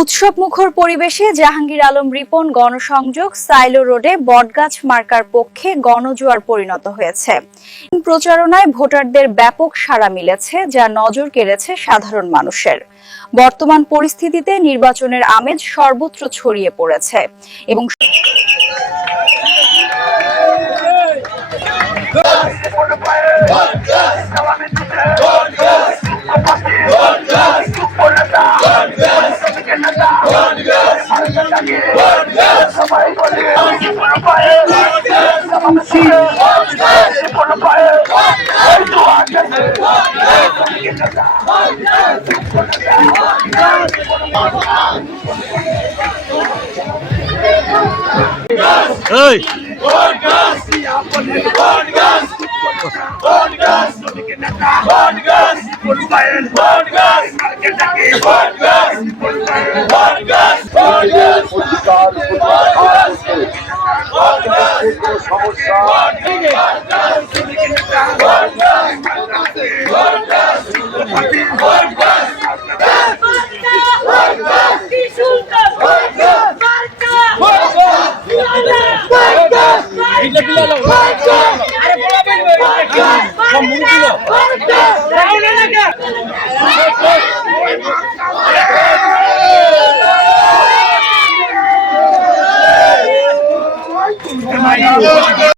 উৎসবমুখর পরিবেশে জাহাঙ্গীর আলম রিপন গণসংযোগ সাইলো রোডে বটগাছ মার্কার পক্ষে গণজোয়ার পরিণত হয়েছে। প্রচারণায় ভোটারদের ব্যাপক সাড়া মিলেছে, যা নজর কেড়েছে সাধারণ মানুষের। বর্তমান পরিস্থিতিতে নির্বাচনের আমেজ সর্বত্র ছড়িয়ে পড়েছে এবং সমস্যা